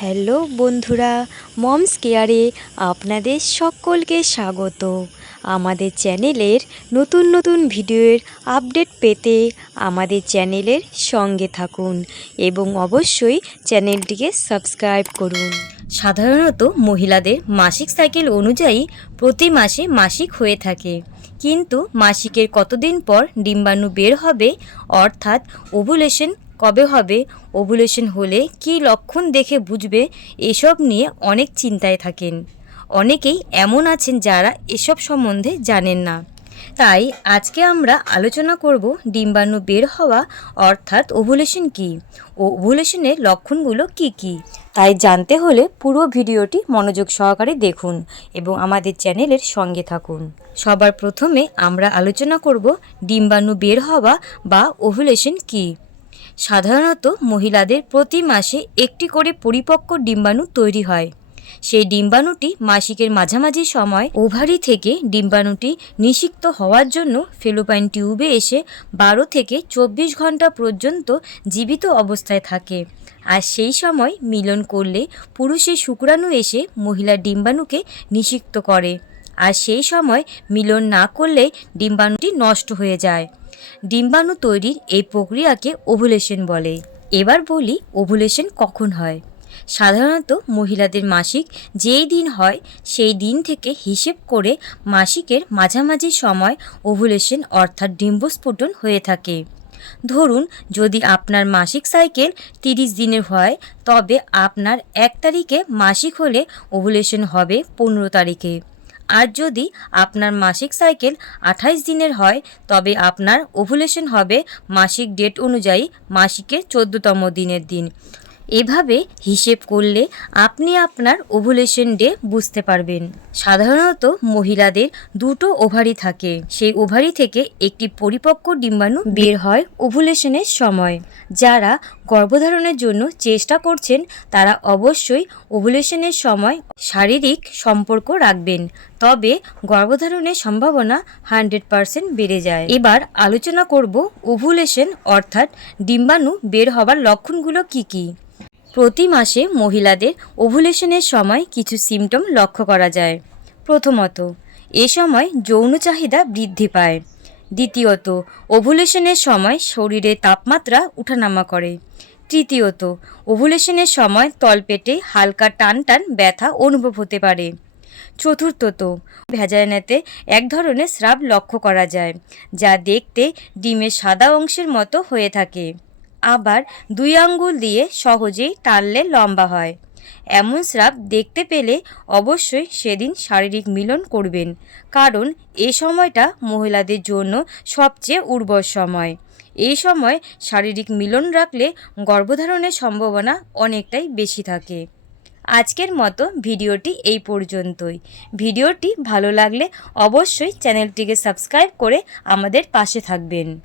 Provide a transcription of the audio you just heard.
Hello বন্ধুরা, moms কেয়ারে আপনাদের সকলকে স্বাগত। আমাদের চ্যানেলের নতুন নতুন ভিডিওর আপডেট পেতে আমাদের চ্যানেলের সঙ্গে থাকুন এবং অবশ্যই চ্যানেলটিকে সাবস্ক্রাইব করুন। সাধারণত মহিলাদের মাসিক সাইকেল অনুযায়ী প্রতি মাসে মাসিক হয়ে থাকে। কিন্তু মাসিকের কতদিন পর ডিম্বাণু বের হবে, অর্থাৎ ওভুলেশন কবে হবে? ওভুলেশন হলে কী লক্ষণ দেখে বুঝবে? এসব নিয়ে অনেক চিন্তায় থাকেন। অনেকেই এমন আছেন যারা এসব সম্বন্ধে জানেন না। তাই আজকে আমরা আলোচনা করব ডিম্বাণু বের হওয়া, অর্থাৎ ওভুলেশন কী? ও ওভুলেশনের লক্ষণগুলো কি কি? তাই জানতে হলে পুরো ভিডিওটি মনোযোগ সহকারে দেখুন এবং আমাদের চ্যানেলের সঙ্গে থাকুন। সবার প্রথমে আমরা আলোচনা করব ডিম্বাণু বের হওয়া বা ওভুলেশন কী? সাধারণত মহিলাদের প্রতি মাসে একটি করে পরিপক্ক ডিম্বাণু তৈরি হয়। সেই ডিম্বাণুটি মাসিকের মাঝামাঝি সময় ওভারি থেকে ডিম্বাণুটি নিষিক্ত হওয়ার জন্য ফেলোপাইন টিউবে এসে বারো থেকে চব্বিশ ঘণ্টা পর্যন্ত জীবিত অবস্থায় থাকে। আর সেই সময় মিলন করলে পুরুষের শুক্রাণু এসে মহিলার ডিম্বাণুকে নিষিক্ত করে। আর সেই সময় মিলন না করলে ডিম্বাণুটি নষ্ট হয়ে যায়। ডিম্বাণু তৈরির এই প্রক্রিয়াকে ওভুলেশন বলে। এবার বলি ওভুলেশন কখন হয়? সাধারণত মহিলাদের মাসিক যেই দিন হয়, সেই দিন থেকে হিসেব করে মাসিকের মাঝামাঝি সময় ওভুলেশন অর্থাৎ ডিম্বস্ফোটন হয়ে থাকে। ধরুন, যদি আপনার মাসিক সাইকেল তিরিশ দিনের হয়, তবে আপনার এক তারিখে মাসিক হলে ওভুলেশন হবে পনেরো তারিখে। আর যদি আপনার মাসিক সাইকেল আঠাইশ দিনের হয়, তবে আপনার ওভুলেশন হবে মাসিক ডেট অনুযায়ী মাসিকের চোদ্দতম দিনের দিন। এভাবে হিসেব করলে আপনি আপনার ওভুলেশন ডে বুঝতে পারবেন। সাধারণত মহিলাদের দুটো ওভারি থাকে। সেই ওভারি থেকে একটি পরিপক্ক ডিম্বাণু বের হয় ওভুলেশনের সময়। যারা গর্ভধারণের জন্য চেষ্টা করছেন, তারা অবশ্যই ওভুলেশনের সময় শারীরিক সম্পর্ক রাখবেন। তবে গর্ভধারণের সম্ভাবনা হান্ড্রেড পারসেন্ট বেড়ে যায়। এবার আলোচনা করব ওভুলেশন অর্থাৎ ডিম্বাণু বের হবার লক্ষণগুলো কি কী। প্রতি মাসে মহিলাদের ওভুলেশনের সময় কিছু সিমটম লক্ষ্য করা যায়। প্রথমত, এ সময় যৌন চাহিদা বৃদ্ধি পায়। দ্বিতীয়ত, ওভুলেশনের সময় শরীরে তাপমাত্রা উঠানামা করে। তৃতীয়ত, ওভুলেশনের সময় তলপেটে হালকা টান টান ব্যথা অনুভব হতে পারে। চতুর্থত। ভেজানাতে এক ধরনের স্রাব লক্ষ্য করা যায়, যা দেখতে ডিমের সাদা অংশের মতো হয়ে থাকে। আবার দুই আঙ্গুল দিয়ে সহজেই টানলে লম্বা হয়। এমন স্রাব দেখতে পেলে অবশ্যই সেদিন শারীরিক মিলন করবেন, কারণ এ সময়টা মহিলাদের জন্য সবচেয়ে উর্বর সময়। এই সময় শারীরিক মিলন রাখলে গর্ভধারণের সম্ভাবনা অনেকটাই বেশি থাকে। আজকের মতো ভিডিওটি এই পর্যন্তই। ভিডিওটি ভালো লাগলে অবশ্যই চ্যানেলটিকে সাবস্ক্রাইব করে আমাদের পাশে থাকবেন।